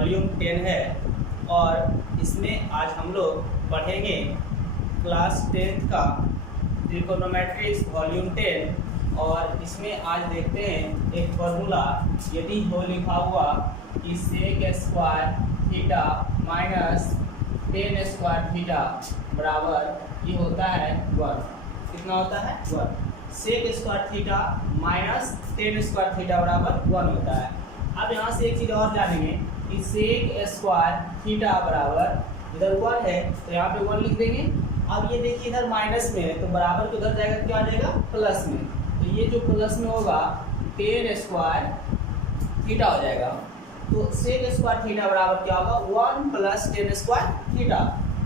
Volume 10 है और इसमें आज हम लोग पढ़ेंगे क्लास 10 का ट्रिगोनोमेट्रिक्स वॉल्यूम 10। और इसमें आज देखते हैं एक फॉर्मूला, यदि हो लिखा हुआ कि sec square theta minus tan square theta बराबर ये होता है 1। कितना होता है 1। Sec square theta minus tan square theta बराबर 1 होता है। अब यहाँ से एक चीज़ और जानेंगे कि सेक स्क्वायर थीटा बराबर इधर 1 है तो यहाँ पे 1 लिख देंगे। अब ये देखिए इधर माइनस में है तो बराबर को उधर जाएगा, क्या आ जाएगा प्लस में। तो ये जो प्लस में होगा टेन स्क्वायर थीटा हो जाएगा। तो सेक स्क्वायर थीटा बराबर क्या होगा 1 प्लस टेन स्क्वायर थीटा।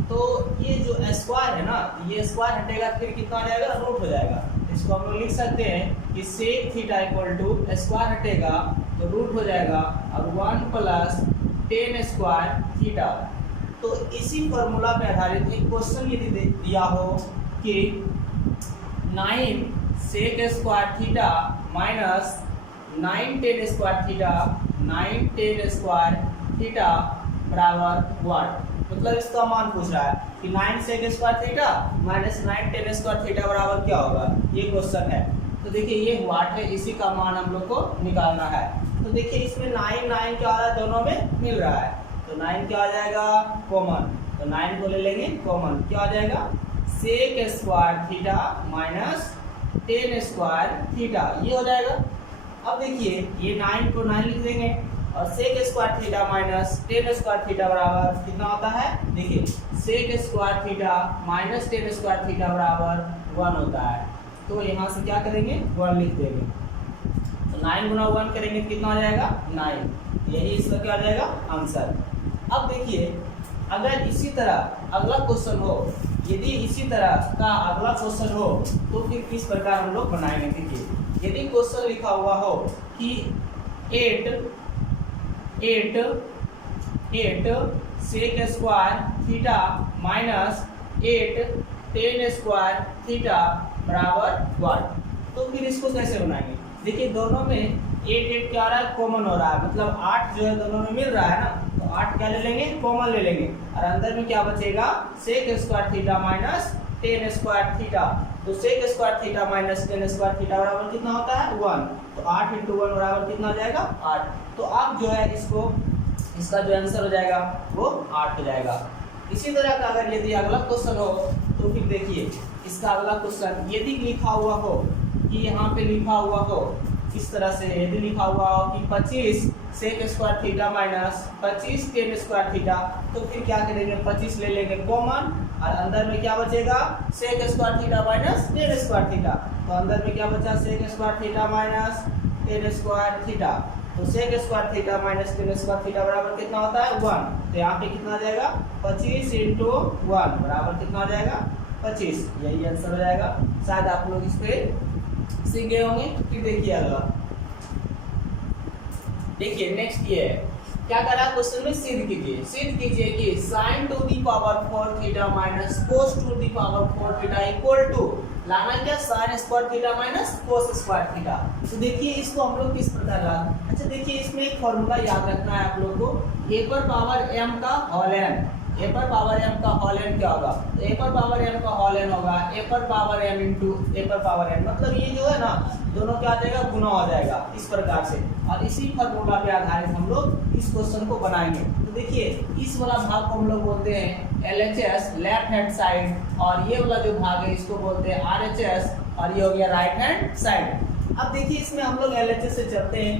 तो ये जो स्क्वायर है ना, ये स्क्वायर हटेगा फिर कितना आ जाएगा रूट हो जाएगा। इसको हम लोग लिख सकते हैं कि sec theta equal to square हटेगा तो रूट हो जाएगा और 1 प्लस टेन स्क्वायर थीटा। तो इसी फॉर्मूला पे आधारित एक क्वेश्चन यदि दिया हो कि 9 sec square theta minus 9 tan square theta 9 tan square theta बराबर 1, मतलब इसका मान पूछ रहा है कि 9 sec square theta minus 9 tan square theta बराबर क्या होगा, ये क्वेश्चन है। तो देखिए ये वाट है, इसी का मान हम लोग को निकालना है। तो देखिए इसमें 9 9 क्या आ रहा है, दोनों में मिल रहा है तो 9 क्या आ जाएगा कॉमन। तो 9 को ले लेंगे कॉमन, क्या आ जाएगा sec square theta minus tan square theta, ये हो जाएगा। अब देखिए ये 9 को 9 लिख देंगे और sec square theta minus tan square theta बराबर कितना होता है, देखिए sec square theta minus tan square theta बराबर 1 होता है। तो यहाँ से क्या करेंगे 1 लिख देंगे। तो 9 गुना 1 करेंगे तो कितना आ जाएगा 9, यही इसका क्या आ जाएगा आंसर। अब देखिए अगर इसी तरह अगला क्वेश्चन हो, यदि इसी तरह का अगला क्वेश्चन हो तो फिर किस प्रकार हम लोग बनाएंगे। देखिए यदि क्वेश्चन लिखा हुआ हो कि 8 sec square theta minus 8 tan square theta बराबर 1, तो फिर इसको कैसे बनाएंगे। देखिए दोनों में 8 क्या आ रहा है कॉमन हो रहा है, मतलब 8 जो है दोनों में मिल रहा है ना, तो 8 क्या ले लेंगे कॉमन ले लेंगे और अंदर में क्या बचेगा sec square theta minus tan square theta. तो sec square theta minus tan square theta बराबर कितना होता है 1। तो 8 × 1 बराबर कितना हो जाएगा 8। तो आप जो है इसका जो आंसर हो जाएगा वो 8 हो जाएगा। इसी तरह का अगर यदि अगला क्वेश्चन हो तो फिर देखिए इसका अगला क्वेश्चन यदि लिखा हुआ हो कि यहाँ पे लिखा हुआ हो इस तरह से, यदि लिखा हुआ हो कि 25 sec square theta minus 25 tan square theta, तो फिर क्या करेंगे 25 ले लेंगे कॉमन और अंदर में क्या बचेगा sec square theta minus tan square theta. तो अंदर में क्या बचा sec square theta minus tan square theta. तो sec square theta minus tan square theta बराबर कितना होता है 1। तो यहाँ पे कितना आ जाएगा 25 × 1 बराबर कितना हो जाएगा 25, यही आंसर हो जाएगा। शायद आप लोग इस पे सीख गए होंगे। फिर देखिए अगला, देखिए नेक्स्ट ये है क्या करा क्वेश्चन में सिद्ध कीजिए कि sin to the power 4 theta minus cos to the power 4 theta equal to लाना क्या sin square theta minus cos square theta. तो देखिए इसको हम लोग किस प्रकार ला, अच्छा देखिए इसमें एक फॉर्मूला याद रखना है आप लोग को, a पर पावर m का होल n, a पर पावर m का होल n क्या होगा, तो a पर पावर m का होल n होगा a पर पावर m इंटू a पर पावर n, मतलब ये जो है ना दोनों क्या आ जाएगा गुना हो जाएगा इस प्रकार से। और इसी फॉर्मूला पे आधारित हम लोग इस क्वेश्चन को बनाएंगे। तो देखिए इस वाला भाग को हम लोग बोलते हैं LHS लेफ्ट हैंड साइड, और ये वाला जो भाग है इसको बोलते हैं RHS, और ये हो गया राइट हैंड साइड। अब देखिए इसमें हम लोग LHS से चलते हैं,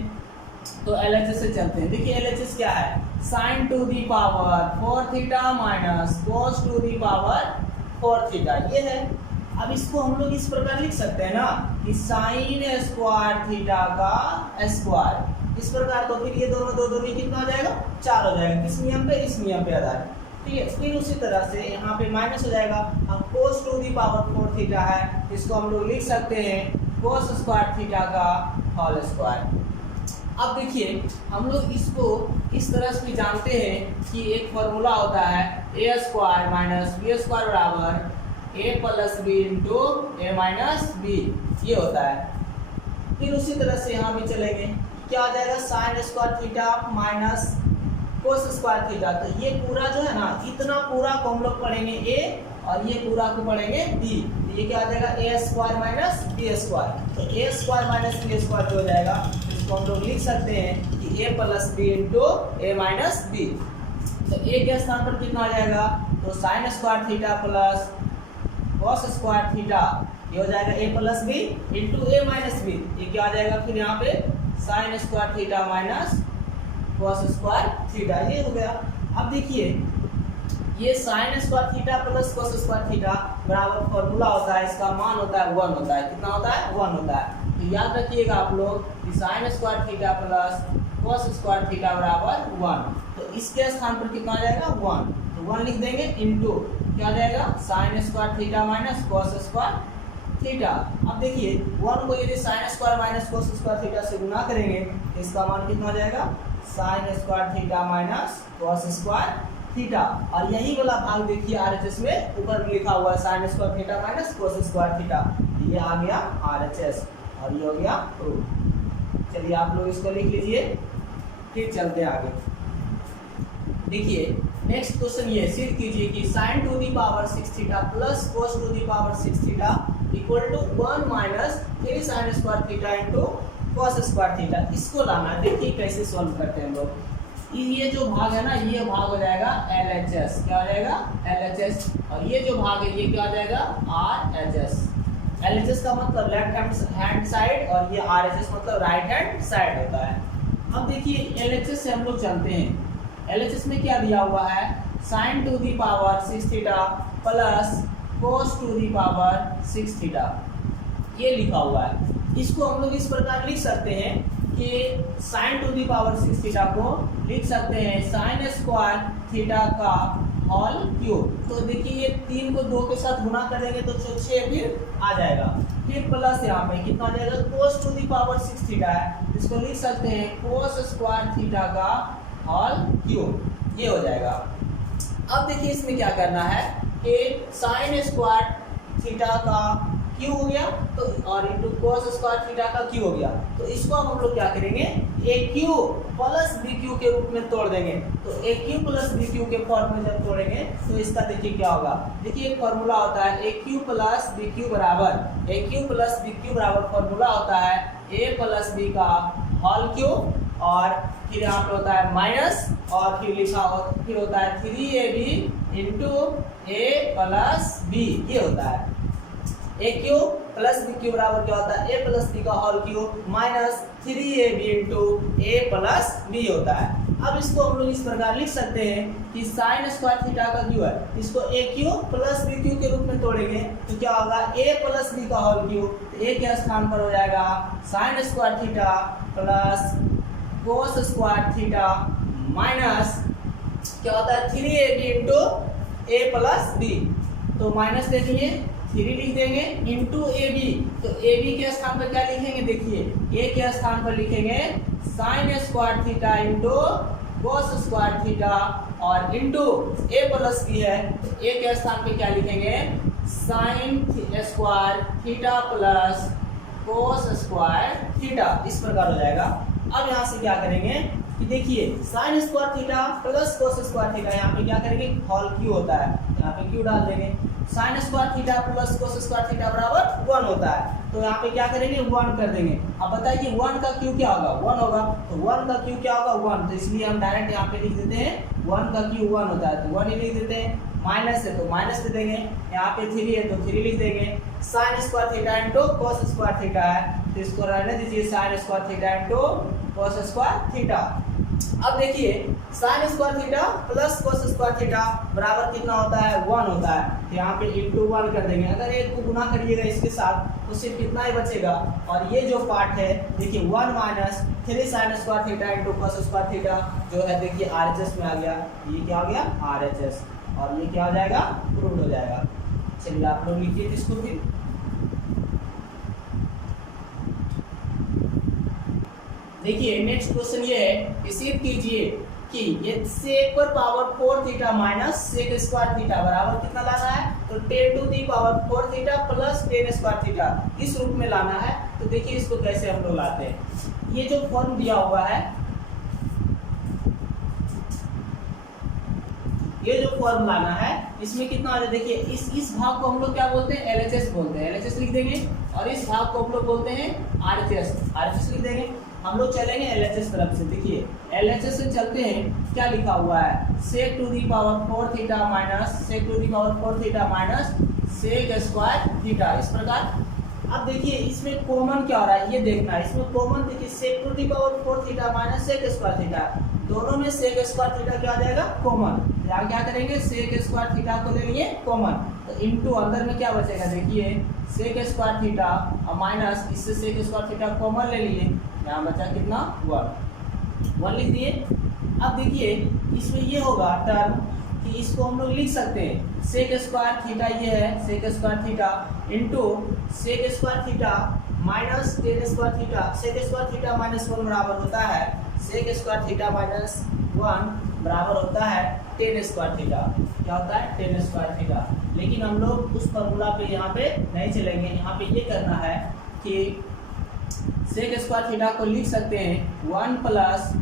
तो LHS से चलते हैं। देखिए LHS क्या है sin to the power 4 theta minus cos to the power 4 theta, ये है। अब इसको हम लोग इस प्रकार लिख सकते हैं ना कि sin स्क्वायर थीटा का स्क्वायर, इस प्रकार। तो फिर ये दोनों दो कितना हो जाएगा 4 हो जाएगा, किस नियम पे, इस नियम पे आधारित, ठीक है। फिर उसी तरह से यहाँ पे माइनस हो जाएगा। अब cos to the power 4 theta है, इसको हम लोग लिख सकते हैं cos स्क्वायर थीटा का होल स्क्वायर। अब देखिए हम लोग इसको इस तरह से भी जानते हैं कि एक फॉर्मूला होता है a square minus b square बराबर a plus B into A minus B, ये होता है। फिर उसी तरह से यहाँ भी चलेंगे, क्या आ जाएगा sign square theta minus cos square theta. तो ये पूरा जो है ना, इतना पूरा को हम लोग पढ़ेंगे ए और ये पूरा को पढ़ेंगे बी। तो ये क्या आ जाएगा ए स्क्वायर माइनस बी स्क्वायर। तो ए स्क्वायर माइनस बी स्क्वायर जो हो जाएगा, इसको हम लोग लिख सकते हैं कि ए plus B into A minus B. तो ए के स्थान पर कितना आ जाएगा, तो sign square theta plus cos square theta, ये हो जाएगा ए plus B into A minus B. ये क्या आ जाएगा फिर यहाँ पे sign square theta minus cos square theta, ये हो गया। अब देखिए ये sign square theta plus cos square theta बराबर फॉर्मूला होता है, इसका मान होता है 1 होता है। कितना होता है, 1 होता है। तो याद रखिएगा आप लोग कि sign square theta plus cos square theta बराबर 1। तो इसके स्थान पर कितना आ जाएगा, 1। तो 1 लिख देंगे इंटू क्या आ जाएगा, sign square theta minus cos square theta. अब देखिए 1 को यदि sine square minus cos square theta से गुना करेंगे तो इसका मान कितना आ जाएगा, sign square theta minus cos square theta. और यही वाला भाग देखिए आरएचएस में ऊपर में लिखा हुआ है sign square theta minus cos square theta. ये आ गया आरएचएस और ये हो गया प्रूफ। चलिए आप लोग इसको लिख लीजिए, फिर चलते हैं आगे। देखिए नेक्स्ट क्वेश्चन ये सिद्ध कीजिए कि sin to the power 6 theta plus cos to the power 6 theta equal to 1 minus 3 sin square theta into cos square theta. इसको लाना है, देखिए कैसे सॉल्व करते हैं हम लोग। ये जो भाग है ना, ये भाग हो जाएगा LHS। क्या हो जाएगा, LHS। और ये जो भाग है ये क्या हो जाएगा, RHS। LHS का मतलब लेफ्ट हैंड साइड और ये RHS मतलब राइट हैंड साइड होता है। अब देखिए LHS से हम लोग चलते हैं। LHS में क्या दिया हुआ है, sin to the power 6 theta plus cos to the power 6 theta, ये लिखा हुआ है। इसको हम लोग इस प्रकार लिख सकते हैं कि sin to the power 6 theta को लिख सकते हैं sin स्क्वायर थीटा का होल क्यूब। तो देखिए ये 3 को 2 के साथ गुना करेंगे तो 6 फिर आ जाएगा। फिर प्लस यहाँ पे कितना आ जाएगा, cos to the power 6 theta है, इसको लिख सकते हैं cos स्क्वायर थीटा का होल क्यूब, ये हो जाएगा। अब देखिए इसमें क्या करना है कि साइन स्क्वायर थीटा का क्यू हो गया तो और इंटू cos स्क्वायर थीटा का क्यू हो गया। तो इसको हम लोग क्या करेंगे, ए क्यू प्लस बी क्यू के रूप में तोड़ देंगे। तो ए क्यू प्लस बी क्यू के फॉर्म में जब तोड़ेंगे तो इसका देखिए क्या होगा। देखिए एक फॉर्मूला होता है A cube plus B cube बराबर, ए क्यू प्लस बी क्यू बराबर फॉर्मूला होता है ए प्लस बी का होल क्यूब और फिर यहाँ पे होता है माइनस और फिर लिखा फिर होता है 3ab into A plus B, ये होता है। A cube plus B cube बराबर क्या होता है, ए प्लस बी का whole cube minus 3ab into A plus B होता है। अब इसको हम लोग इस प्रकार लिख सकते हैं कि साइन स्क्वायर थीटा का क्यू है, इसको ए क्यू प्लस बी क्यू के रूप में तोड़ेंगे तो क्या होगा, ए प्लस बी का होल क्यूब। तो ए के स्थान पर हो जाएगा sign square theta plus cos square theta minus क्या होता है 3ab into A plus B. तो माइनस दे दिए 3 लिख देंगे इंटू ए बी। तो ए बी के स्थान पर क्या लिखेंगे, देखिए ए के स्थान पर लिखेंगे sign square theta into cos square theta और इंटू ए प्लस बी है तो ए के स्थान पे क्या लिखेंगे sign square theta plus cos square theta, इस प्रकार हो जाएगा। अब यहाँ से क्या करेंगे कि देखिए sign square theta plus cos square theta, यहाँ पे क्या करेंगे होल क्यू होता है, यहाँ पे क्यू डाल देंगे। Sign square theta plus cos square theta बराबर 1 होता है, तो यहाँ पे क्या करेंगे 1 कर देंगे। अब बताइए 1 का क्यू क्या होगा, 1 होगा। तो 1 का क्यू क्या होगा 1, तो इसलिए हम डायरेक्ट यहाँ पे लिख देते हैं 1 का क्यू 1 होता है तो 1 ही लिख देते हैं। माइनस है तो माइनस दे देंगे, यहाँ पे 3 है तो 3 लिख देंगे। Sign square theta into cos square theta है तो इसको रहने दीजिए sign square theta into cos square theta. अब देखिए sign square theta plus cos square theta बराबर कितना होता है 1 होता है, तो यहाँ पे इंटू 1 कर देंगे। अगर एक को गुना करिएगा इसके साथ तो सिर्फ कितना ही बचेगा। और ये जो पार्ट है देखिए 1 minus 3 sign square theta into cos square theta जो है देखिए RHS में आ गया, ये क्या हो गया RHS और ये क्या हो जाएगा प्रूव्ड हो जाएगा। चलिए आप लोग लिखिए इसको भी। देखिए नेक्स्ट क्वेश्चन ये है कि सिद्ध कीजिए कि ये sec पर power 4 theta minus sec square theta बराबर कितना लाना है, तो 10 to the power 4 theta plus 10 square theta इस रूप में लाना है। तो देखिए इसको कैसे हम लोग लाते हैं। ये जो फॉर्म दिया हुआ है ये जो फॉर्मूला आना है इसमें कितना आ रहा है देखिए, इस भाग को हम लोग क्या बोलते हैं, LHS बोलते हैं, LHS लिख देंगे, और इस भाग को हम लोग बोलते हैं RHS, RHS लिख देंगे। हम लोग चलेंगे LHS तरफ से। देखिए LHS से चलते हैं, क्या लिखा हुआ है, sec to the power 4 theta minus sec to the power 4 theta minus sec square theta, इस प्रकार। अब देखिए इसमें कॉमन क्या हो रहा है ये देखना है, इसमें कॉमन देखिए sec to the power 4 theta minus sec square theta, दोनों में sec स्क्वायर थीटा क्या आ जाएगा, कॉमन। यहाँ क्या करेंगे, sec स्क्वायर थीटा को ले लिए कॉमन, तो इनटू अंदर में क्या बचेगा देखिए sec स्क्वायर थीटा और माइनस इससे sec स्क्वायर थीटा कॉमन ले लिए, यहाँ बचा कितना 1 लिख दिए। अब देखिए इसमें ये होगा टर्म कि इसको हम लोग लिख सकते हैं sec स्क्वायर थीटा, ये है sec square theta into sec square theta minus tan square theta, sec square theta minus 1 बराबर होता है sec स्क्वायर थीटा माइनस 1 बराबर होता है tan स्क्वायर थीटा, क्या होता है tan स्क्वायर थीटा। लेकिन हम लोग उस फॉर्मूला पे यहाँ पे नहीं चलेंगे, यहाँ पे ये करना है कि sec स्क्वायर थीटा को लिख सकते हैं 1 प्लस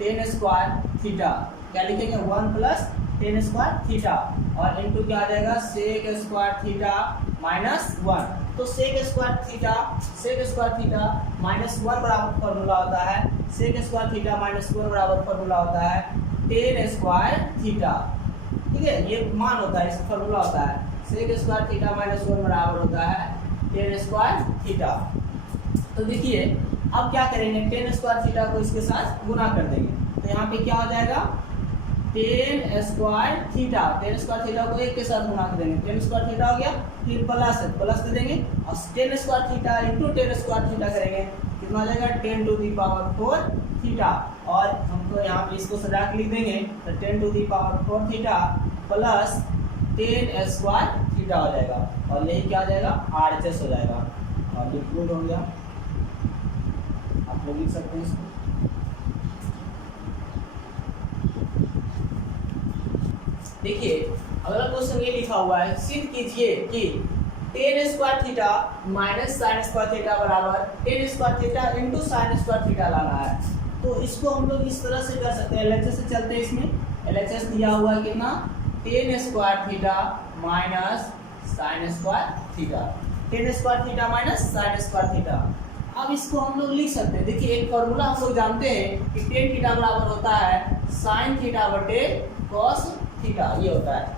tan स्क्वायर थीटा, क्या लिखेंगे 1 प्लस tan स्क्वायर थीटा, और इनटू क्या आ जाएगा sec स्क्वायर थीटा माइनस 1। तो sec स्क्वायर थीटा माइनस 1 बराबर फॉर्मूला होता है, sec स्क्वायर थीटा माइनस 1 बराबर फॉर्मूला होता है tan स्क्वायर थीटा, ठीक है, ये मान होता है, इसका फॉर्मूला होता है sec स्क्वायर थीटा माइनस 1 बराबर होता है tan स्क्वायर थीटा। तो देखिए अब क्या करेंगे, tan स्क्वायर थीटा को इसके साथ गुना कर देंगे, तो यहाँ पे क्या हो जाएगा tan square theta, tan square theta को एक के साथ गुना कर देंगे, tan स्क्वायर थीटा हो गया, फिर प्लस दे देंगे और tan square theta into tan square theta करेंगे, कितना आ जाएगा 10 टू दी पावर 4 थीटा, और हमको यहाँ पे इसको सजा के लिख देंगे तो 10 to the power 4 theta plus tan square theta हो जाएगा, और यही क्या आ जाएगा RHS हो जाएगा, और लिक्विड हो गया, आप लोग लिख सकते हैं इसको। देखिए अगला क्वेश्चन ये लिखा हुआ है, सिद्ध कीजिए कि tan square theta minus sin square theta बराबर tan square theta into sin square theta लाना है। तो इसको हम लोग इस तरह से कर सकते हैं, LHS से चलते हैं, इसमें LHS दिया हुआ है कितना tan square theta minus sin square theta, tan square theta minus sin square theta. अब इसको हम लोग लिख सकते हैं, देखिए एक फॉर्मूला हम लोग जानते हैं कि tan थीटा बराबर होता है sin थीटा बटे cos थीटा, ये होता है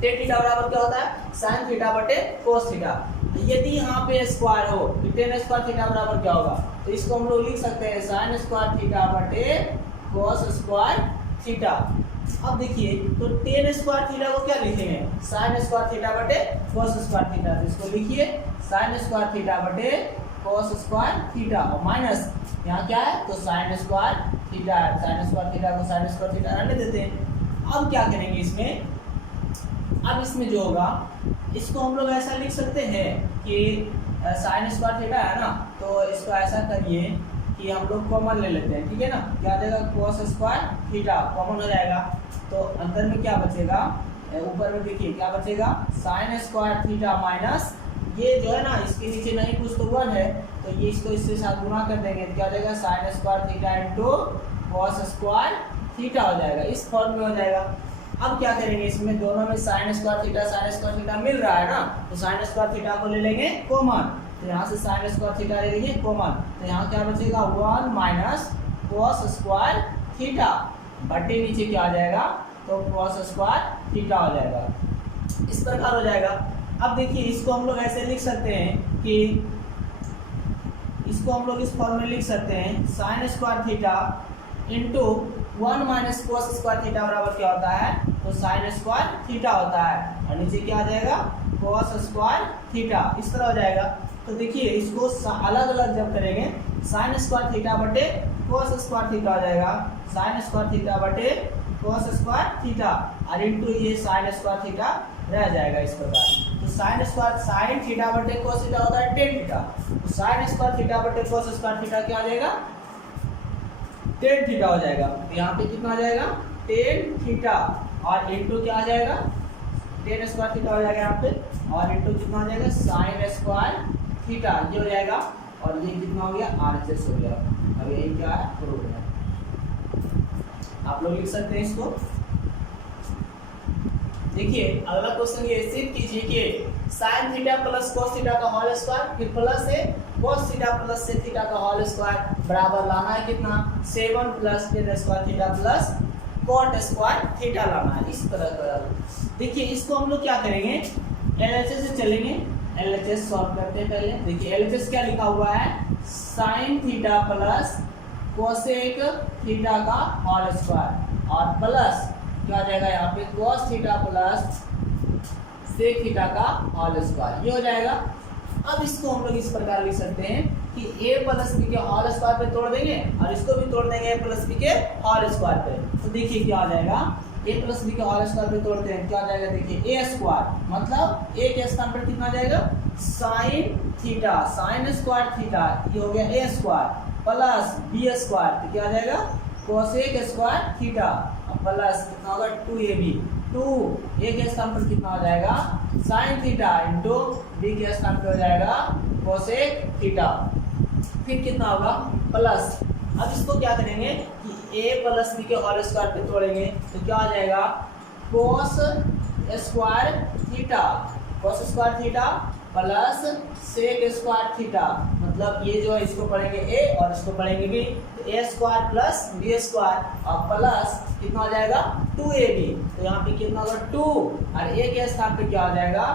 tan थीटा बराबर क्या होता है sin थीटा बटे cos थीटा। यदि यहाँ पे स्क्वायर हो तो tan स्क्वायर थीटा बराबर क्या होगा, तो इसको हम लोग लिख सकते हैं sin स्क्वायर थीटा बटे cos स्क्वायर थीटा। अब देखिए तो tan स्क्वायर थीटा को क्या लिखेंगे sin स्क्वायर थीटा बटे cos स्क्वायर थीटा, तो इसको लिखिए sin स्क्वायर थीटा बटे cos स्क्वायर थीटा, और माइनस यहाँ क्या है तो sin स्क्वायर थीटा है, sin स्क्वायर थीटा को sin स्क्वायर थीटा रहने देते हैं। अब क्या करेंगे इसमें, अब इसमें जो होगा इसको हम लोग ऐसा लिख सकते हैं कि sin स्क्वायर थीटा है ना, तो इसको ऐसा करिए कि हम लोग कॉमन ले लेते हैं, ठीक है ना, क्या आ जाएगा cos स्क्वायर थीटा कॉमन हो जाएगा, तो अंदर में क्या बचेगा, ऊपर में देखिए क्या बचेगा sin स्क्वायर थीटा माइनस ये जो है ना इसके नीचे नहीं कुछ तो 1 है, तो ये इसको इसके साथ गुना कर देंगे, तो क्या हो जाएगा sin square theta into cos square theta हो जाएगा, इस फॉर्म में हो जाएगा। अब क्या करेंगे, इसमें दोनों में sin स्क्वायर थीटा मिल रहा है ना, तो sin स्क्वायर थीटा को ले लेंगे कॉमन, तो यहाँ से sin स्क्वायर थीटा ले लेंगे कॉमन, तो यहाँ क्या बचेगा 1 माइनस cos स्क्वायर थीटा बटे नीचे क्या आ जाएगा तो cos स्क्वायर थीटा हो जाएगा, इस प्रकार हो जाएगा। अब देखिए इसको हम लोग ऐसे लिख सकते हैं कि इसको हम लोग इस फॉर्म में लिख सकते हैं sin square theta into 1 minus cos square theta बराबर क्या होता है तो sin स्क्वायर थीटा होता है, और नीचे क्या आ जाएगा cos स्क्वायर थीटा, इस तरह हो जाएगा। तो देखिए इसको अलग अलग जब करेंगे sin स्क्वायर थीटा बटे cos स्क्वायर थीटा हो जाएगा, sin स्क्वायर थीटा बटे cos स्क्वायर थीटा, और इंटू ये sin स्क्वायर थीटा रह जाएगा इस प्रकार। तो sin थीटा बटे cos थीटा होता है tan थीटा, तो sin स्क्वायर थीटा बटे cos स्क्वायर थीटा क्या आ जाएगा tan थीटा हो जाएगा, तो यहाँ पे कितना आ जाएगा tan थीटा, और इंटू क्या आ जाएगा tan स्क्वायर थीटा हो जाएगा यहाँ पे, और इंटू कितना हो जाएगा sin स्क्वायर थीटा, ये हो जाएगा, और ये कितना हो गया RHS हो गया। अब यही क्या है प्रूव है, आप लोग लिख सकते हैं इसको। देखिए अगला क्वेश्चन ये सिद्ध कीजिए कि sin theta plus cos theta का होल स्क्वायर फिर प्लस है cos theta plus sec theta का होल स्क्वायर बराबर लाना है कितना 7 plus tan square theta plus cot square theta लाना है। इस तरह का देखिए इसको हम लोग क्या करेंगे LHS से चलेंगे। LHS सॉल्व करते हैं पहले। देखिए LHS क्या लिखा हुआ है sin theta plus cosec theta का होल स्क्वायर और प्लस क्या हो जाएगा यहाँ पे cos theta plus sec theta का होल स्क्वायर ये हो जाएगा। अब इसको हम लोग इस प्रकार लिख सकते हैं कि a प्लस b के होल स्क्वायर पे तोड़ देंगे और इसको भी तोड़ देंगे a प्लस b के होल स्क्वायर पे। तो देखिए क्या हो जाएगा a प्लस b के होल स्क्वायर पे तोड़ते हैं क्या हो जाएगा देखिए a स्क्वायर मतलब a के स्थान पर कितना आ जाएगा sin theta sin square theta ये हो गया a square plus b square तो क्या आ जाएगा cosec स्क्वायर थीटा प्लस कितना होगा 2ab 2 a के स्थान पर कितना हो जाएगा sin थीटा इंटू b के स्थान पर हो जाएगा cosec थीटा फिर कितना होगा प्लस। अब इसको क्या करेंगे कि a प्लस b के होल स्क्वायर पे तोड़ेंगे तो क्या हो जाएगा cos square theta plus sec square theta मतलब ये जो है इसको पढ़ेंगे a और इसको पढ़ेंगे b तो a square plus b square और प्लस कितना हो जाएगा 2ab तो यहाँ पे कितना होगा 2 और a के स्थान पे क्या हो जाएगा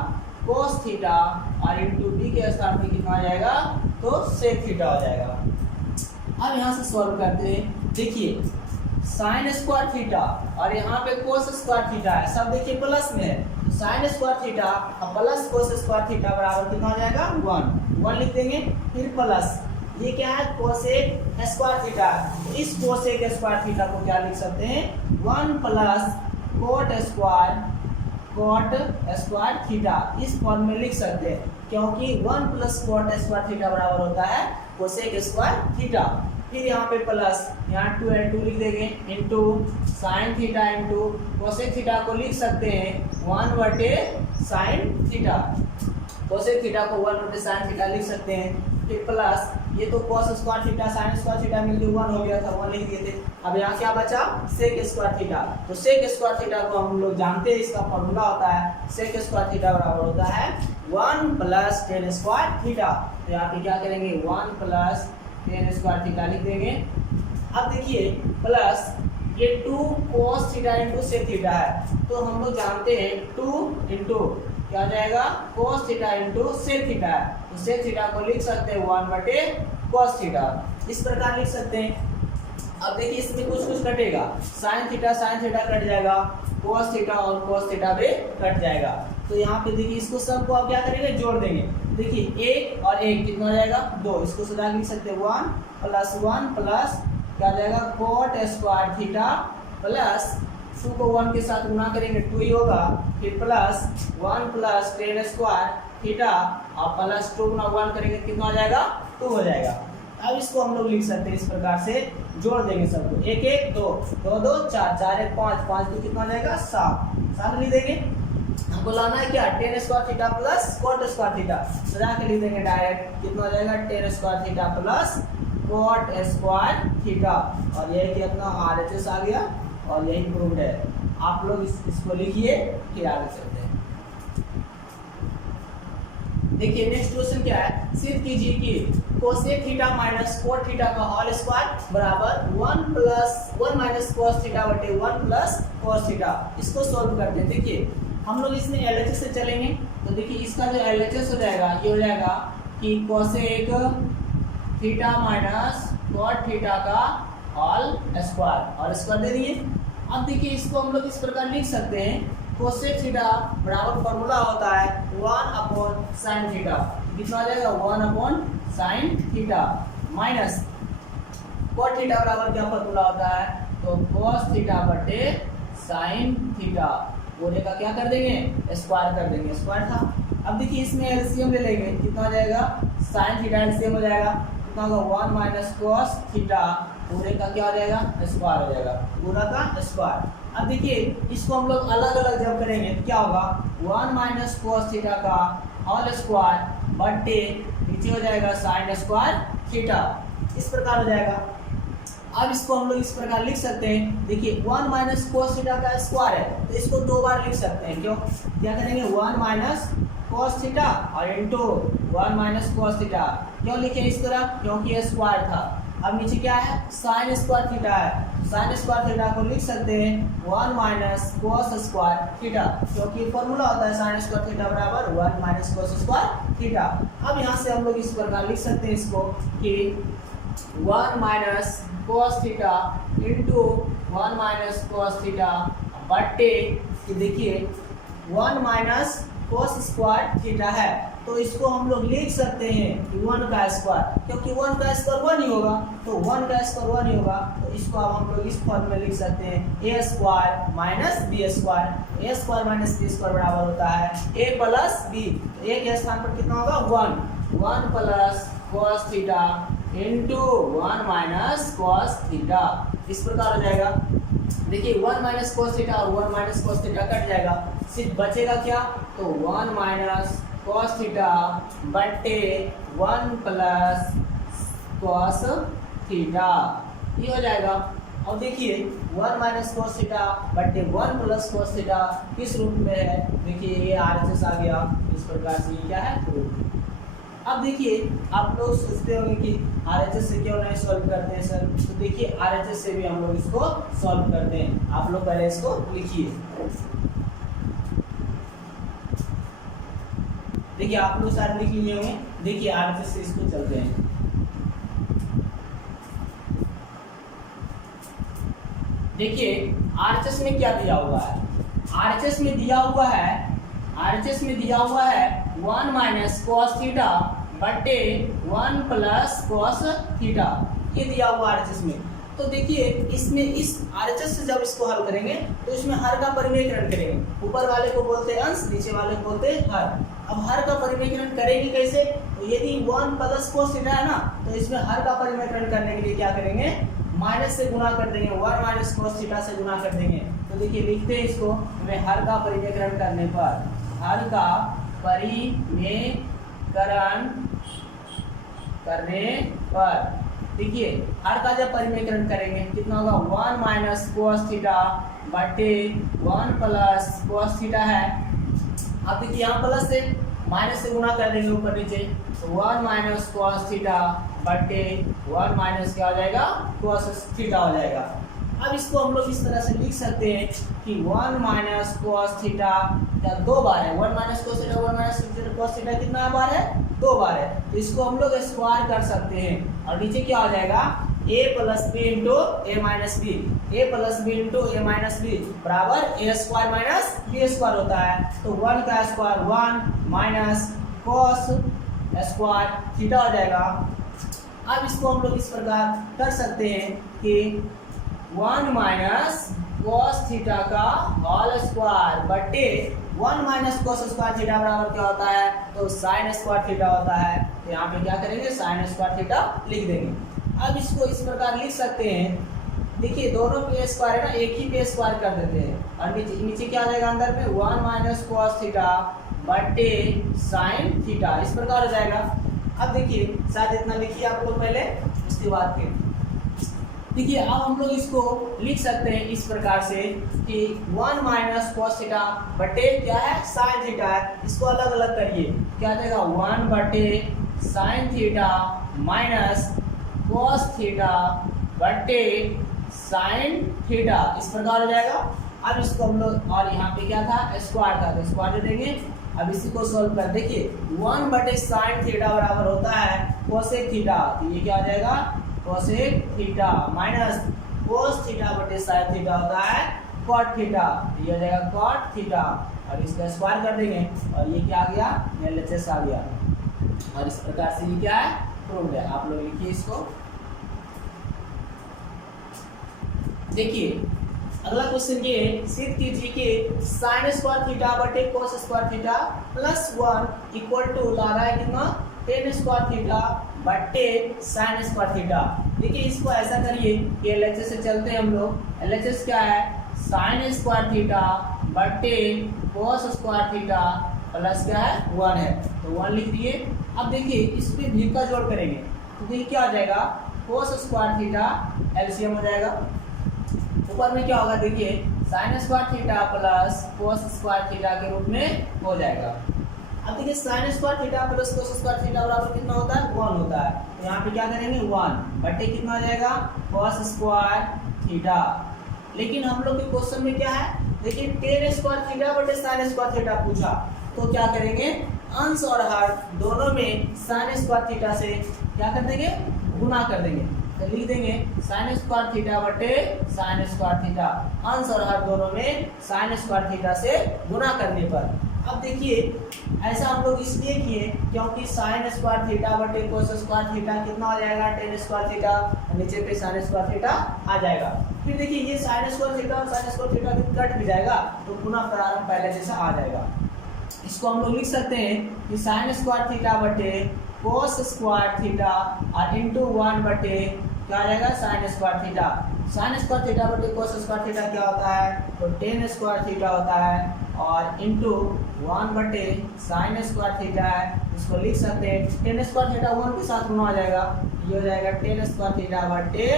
cos थीटा और इंटू b के स्थान पे कितना हो जाएगा तो sec थीटा हो जाएगा। अब यहाँ से सॉल्व करते हैं। देखिए sin स्क्वायर थीटा और यहाँ पे cos स्क्वायर थीटा है सब देखिए प्लस में है sin स्क्वायर थीटा और प्लस cos स्क्वायर थीटा बराबर कितना हो जाएगा 1 लिख देंगे फिर प्लस ये क्या है cosec स्क्वायर थीटा इस cosec स्क्वायर थीटा को क्या लिख सकते हैं 1 प्लस cot स्क्वायर थीटा इस फॉर्म में लिख सकते हैं क्योंकि 1 प्लस cot स्क्वायर थीटा बराबर होता है cosec स्क्वायर थीटा। फिर यहाँ पे प्लस यहाँ 2 है 2 लिख देंगे into sine theta into cosec theta को लिख सकते हैं 1 बटे साइन थीटा कोसेक थीटा को 1 बटे साइन थीटा लिख सकते हैं। फिर प्लस ये तो cos square theta sine square theta मिलके 1 हो गया था 1 लिख दिए थे। अब यहाँ क्या बचा सेक स्क्वायर थीटा तो सेक स्क्वायर थीटा को हम लोग जानते हैं इसका फॉर्मूला होता है सेक स्क्वायर थीटा बराबर होता है 1 प्लस टेन स्क्वायर थीटा। तो यहाँ पे क्या करेंगे 1 प्लस टेन स्क्वायर थीटा लिख देंगे। अब देखिए प्लस ये 2 cos theta into sec theta है तो हम लोग जानते हैं 2 इंटू क्या हो जाएगा cos theta into sec theta है तो सेक थीटा को लिख सकते हैं 1 बटे cos थीटा इस प्रकार लिख सकते हैं। अब देखिए इसमें कुछ कटेगा साइन थीटा कट जाएगा cos थीटा और cos थीटा भी कट जाएगा। तो यहाँ पे देखिए इसको सबको आप क्या करेंगे जोड़ देंगे। देखिए 1 और 1 कितना हो जाएगा 2 इसको सजा लिख सकते हैं 1 प्लस क्या हो जाएगा cot स्क्वायर थीटा प्लस 2 को 1 के साथ गुना करेंगे 2 ही होगा फिर plus 1 plus ten square theta और प्लस 2 गुना 1 करेंगे कितना हो जाएगा 2 हो जाएगा। अब इसको हम लोग लिख सकते हैं इस प्रकार से जोड़ देंगे सबको 1 1 2 2 2 4 4 1 5 5 2 कितना हो जाएगा 7 लिख देंगे। हमको लाना है क्या ten square theta plus cot square theta सजा के लिख देंगे डायरेक्ट कितना हो जाएगा ten square theta plus cot square theta और यही कि अपना RHS आ गया और यही प्रूव्ड है। आप लोग इसको लिखिए फिर आगे चलते हैं। देखिए नेक्स्ट क्वेश्चन क्या है सिद्ध कीजिए कि cosec theta minus cot theta का होल स्क्वायर बराबर 1 माइनस cos थीटा बटे 1 प्लस cos थीटा। इसको सॉल्व करते हैं। देखिए हम लोग इसमें LHS से चलेंगे तो देखिए इसका जो LHS हो जाएगा ये हो जाएगा कि cosec theta minus cot theta का होल स्क्वायर दे दिए। अब देखिए इसको हम लोग इस प्रकार लिख सकते हैं कोसेक थीटा बराबर फॉर्मूला होता है 1 अपॉन साइन थीटा कितना हो जाएगा 1 upon sine theta minus cot theta बराबर क्या फॉर्मूला होता है तो cos थीटा बटे साइन थीटा पूरे का क्या कर देंगे स्क्वायर कर देंगे स्क्वायर था। अब देखिए इसमें एलसीएम ले लेंगे कितना हो जाएगा साइन थीटा एलसीएम हो जाएगा कितना होगा 1 माइनस cos थीटा पूरे का क्या हो जाएगा स्क्वायर हो जाएगा पूरा का स्क्वायर। अब देखिए इसको हम लोग अलग अलग जब करेंगे तो क्या होगा 1 माइनस cos थीटा का होल स्क्वायर बटे नीचे हो जाएगा साइन स्क्वायर थीटा इस प्रकार हो जाएगा। अब इसको हम लोग इस प्रकार लिख सकते हैं, देखिए 1 माइनस कोस थीटा का स्क्वायर है तो इसको 2 बार लिख सकते हैं। क्यों, क्या करेंगे 1 माइनस कोस थीटा और इंटू 1 माइनस कोस थीटा। क्यों लिखे इस तरह, क्योंकि ये स्क्वायर था। अब नीचे क्या है, साइन स्क्वायर थीटा है, साइन स्क्वायर थीटा को लिख सकते हैं 1 माइनस कोस स्क्वायर थीटा, क्योंकि फॉर्मूला होता है साइन स्क्वायर थीटा बराबर 1 माइनस कोस स्क्वायर थीटा। अब यहाँ से हम लोग इस प्रकार लिख सकते हैं इसको कि 1 minus cos theta into 1 minus cos theta बट्टे, देखिए 1 माइनस कोस स्क्वायर थीटा है तो इसको हम लोग लिख सकते हैं कि 1 का स्क्वायर, क्योंकि 1 का स्क्वायर 1 ही होगा, तो 1 का स्क्वायर 1 ही होगा, तो इसको अब हम लोग इस फॉर्म में लिख सकते हैं ए स्क्वायर माइनस बी स्क्वायर। ए स्क्वायर माइनस बी स्क्वायर बराबर होता है ए प्लस बी। ए के स्थान पर कितना होगा 1 plus cos theta into 1 minus cos theta, इस प्रकार हो जाएगा। देखिए 1 माइनस कॉस थीटा और 1 माइनस कॉस थीटा कट जाएगा, सिर्फ बचेगा क्या, तो 1 माइनस कॉस थीटा बट्टे 1 प्लस कॉस थीटा, ये हो जाएगा। अब देखिए 1 माइनस कॉस थीटा बट्टे 1 प्लस कॉस थीटा किस रूप में है, देखिए ये RHS आ गया, इस प्रकार से ये क्या है रूप। अब देखिए आप लोग सोचते होंगे कि RHS से क्यों नहीं सॉल्व करते हैं सर, तो देखिए RHS से भी हम लोग इसको सॉल्व करते हैं। आप लोग पहले इसको लिखिए, देखिए आप लोग शायद लिख लिए होंगे। देखिए RHS से इसको चलते हैं। देखिए RHS में क्या दिया हुआ है, RHS में दिया हुआ है, RHS में दिया हुआ है 1 माइनस कॉस थीटा बट्टे 1 प्लस कॉस थीटा, ये दिया हुआ RHS में। तो देखिए इसमें इस RHS से जब इसको हल करेंगे तो इसमें हर का परिमेयकरण करेंगे, ऊपर वाले को बोलते हैं अंश, नीचे वाले को बोलते हैं हर। अब हर का परिमेयकरण करेंगे कैसे, तो यदि 1 प्लस कोस थीटा है ना, तो इसमें हर का परिमेयकरण करने के लिए क्या करेंगे, माइनस से गुणा कर देंगे, 1 माइनस कोस थीटा से गुणा कर देंगे। तो देखिए लिखते हैं इसको, हमें हर का परिमेयकरण करने पर, हर का परिमेयकरण करने पर, देखिए हर का जब परिमेयकरण करेंगे कितना होगा 1 माइनस कोस थीटा बटे 1 प्लस कोस थीटा है। अब देखिए यहाँ प्लस से माइनस से गुणा कर देंगे ऊपर नीचे, तो 1 माइनस कोस थीटा बटे 1 माइनस क्या हो जाएगा कोस थीटा हो जाएगा। अब इसको हम लोग इस तरह से लिख सकते हैं कि 1 माइनस कोस थीटा या 2 बार है, 1 minus cos theta 1 minus cos theta कितना बार है 2 बार है, तो इसको हम लोग स्क्वायर कर सकते हैं। और नीचे क्या हो जाएगा a plus B into A minus B, A plus B into A minus B बराबर A square minus B square होता है। तो 1 का square 1 minus cos square theta हो जाएगा। अब इसको हम लोग इस प्रकार कर सकते हैं कि 1 माइनस कोस थीटा का होल स्क्वायर बटे 1 माइनस कोस स्क्वायर थीटा बराबर क्या होता है, तो साइन स्क्वायर थीटा होता है। तो यहाँ पे क्या करेंगे साइन स्क्वायर थीटा लिख देंगे। अब इसको इस प्रकार लिख सकते हैं, देखिए दोनों पे स्क्वायर है ना, एक ही पे स्क्वायर कर देते हैं और नीचे क्या आ जाएगा अंदर में 1 माइनस कोस थीटा बटे साइन थीटा, इस प्रकार हो जाएगा। अब देखिए शायद इतना लिखिए आप लोग पहले, उसके बाद फिर देखिए अब हम लोग इसको लिख सकते हैं इस प्रकार से कि 1 माइनस कोस थीटा बटे क्या है साइन थीटा है, इसको अलग अलग करिए, क्या देगा 1 बटे sine theta minus cos theta बटे साइन थीटा, इस प्रकार हो जाएगा। अब इसको हम लोग, और यहाँ पे क्या था स्क्वायर था तो स्क्वायर दे देंगे। अब इसी को सोल्व कर देखिए 1 बटे साइन थीटा बराबर होता है कोसेक थीटा, तो ये क्या हो जाएगा cosec theta minus cos theta बटे साइन थीटा होता है कॉट थीटा, ये हो जाएगा कॉट थीटा। और इसका स्क्वायर कर देंगे और ये क्या आ गया LHS आ गया। और इस प्रकार से ये क्या है प्रूव्ड है। आप लोग लिखिए इसको। देखिए अगला क्वेश्चन ये सिद्ध कीजिए कि साइन स्क्वायर थीटा बटे cos square theta plus 1 equal to ला रहा है कितना टेन स्क्वायर थीटा बटे साइन स्क्वायर थीटा। देखिए इसको ऐसा करिए कि LHS से चलते हैं हम लोग। LHS क्या है साइन स्क्वायर थीटा बटे कोस स्क्वायर थीटा प्लस क्या है 1 है, तो 1 लिख दिए। अब देखिए इस पे भी का जोड़ करेंगे तो देखिए क्या हो जाएगा कोस स्क्वायर थीटा एलसीएम हो जाएगा। ऊपर में क्या होगा देखिए sign square theta plus cos square theta के रूप में हो जाएगा। अब देखिए sign square theta plus cos square theta बराबर कितना होता है 1 होता है। तो यहाँ पे क्या करेंगे 1 बटे कितना आ जाएगा कोस स्क्वायर थीटा। लेकिन हम लोग के क्वेश्चन में क्या है देखिए टेन स्क्वायर थीटा बटे साइन स्क्वायर थीटा पूछा। तो क्या करेंगे अंश और हर दोनों में साइन स्क्वायर थीटा से क्या कर देंगे गुणा कर देंगे। तो लिख देंगे साइन स्क्वायर थीटा बटे साइन स्क्वायर थीटा, अंश और हर दोनों में साइन स्क्वायर थीटा से गुणा करने पर। अब देखिए ऐसा हम लोग इसलिए किए क्योंकि साइन स्क्वायर थीटा बटे कोस स्क्वायर थीटा कितना हो जाएगा टेन स्क्वायर थीटा, नीचे पे साइन स्क्वायर थीटा आ जाएगा। फिर देखिए ये साइन स्क्वायर थीटा और साइन स्क्वायर थीटा कट भी जाएगा तो पुनः प्रारंभ पहले जैसा आ जाएगा। इसको हम लोग लिख सकते हैं कि साइन स्क्वायर थीटा बटे कोस स्क्वायर थीटा और इंटू 1 बटे क्या आ जाएगा sign square theta. Sign square theta बटे कोस स्क्वायर थीटा क्या होता है तो टेन स्क्वायर थीटा होता है और इंटू 1 बटे साइन स्क्वायर थीटा है। इसको लिख सकते हैं टेन स्क्वायर थीटा 1 के साथ गुना हो जाएगा, ये हो जाएगा टेन स्क्वायर थीटा बटे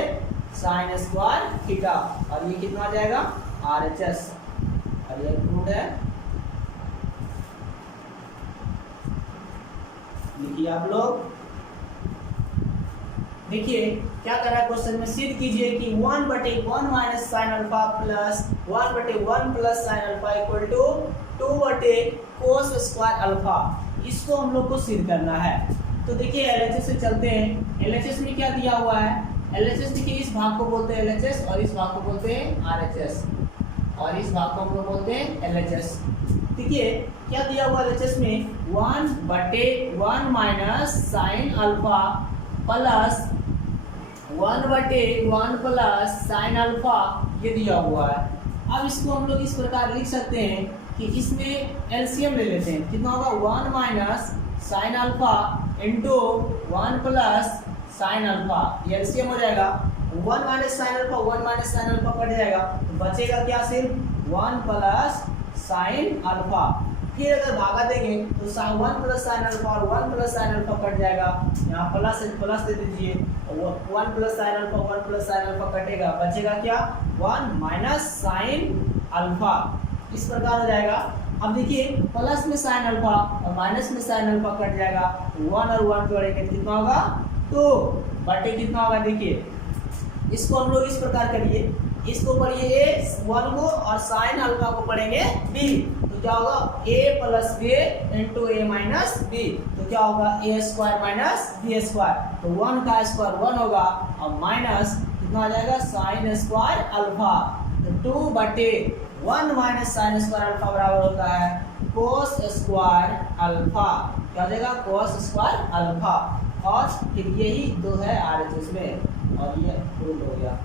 साइन स्क्वायर थीटा और ये कितना आ जाएगा RHS और ये प्रूव्ड है। लिखिए आप लोग देखिए क्या करा है क्वेश्चन में सिद्ध कीजिए कि 1 बटे 1 माइनस साइन अल्फा प्लस 1 बटे 1 plus sine alpha equal to 2 बटे कोस स्क्वायर अल्फा। इसको हम लोग को सिद्ध करना है। तो देखिए एलएचएस से चलते हैं। एलएचएस में क्या दिया हुआ है एलएचएस देखिए इस भाग को बोलते हैं एलएचएस और इस भाग को बोलते हैं आरएचएस और इस भाग को हम लोग बोलते हैं एलएचएस। देखिए क्या दिया हुआ एलएचएस में 1 बटे 1 माइनस साइन अल्फा प्लस 1 बटे 1 प्लस साइन अल्फा ये दिया हुआ है। अब इसको हम लोग इस प्रकार लिख सकते हैं कि इसमें एलसीएम ले लेते हैं कितना होगा 1 minus sine alpha into 1 plus sine alpha, ये एलसीएम हो जाएगा। 1 minus sine alpha 1 minus sine alpha cut जाएगा तो बचेगा क्या सिर्फ 1 प्लस साइन अल्फा। फिर अगर भागा देंगे तो 1 प्लस साइन अल्फा और 1 प्लस साइन अल्फा कट जाएगा, यहाँ प्लस दे दीजिए 1 plus sine alpha 1 plus sine alpha कटेगा, बचेगा क्या 1 माइनस साइन अल्फा। इस प्रकार हो जाएगा। अब देखिए प्लस में साइन अल्फा और माइनस में साइन अल्फा कट जाएगा, 1 और 1 जोड़ेंगे कितना होगा 2 बटे कितना होगा देखिए इसको हम लोग इस प्रकार करिए, इसको पढ़िए a 1 को और साइन अल्फा को पढ़ेंगे b। तो क्या होगा a plus b into a minus b। तो क्या होगा a square minus b square, तो 1 का स्क्वायर 1 होगा और माइनस कितना आ जाएगा साइन स्क्वायर अल्फा। तो 2 बटे 1 माइनस साइन स्क्वायर अल्फा बराबर होता है कोस स्क्वायर अल्फा। क्या हो जाएगा कोस स्क्वायर अल्फा। और फिर यही 2 है RHS में और ये प्रूव हो गया।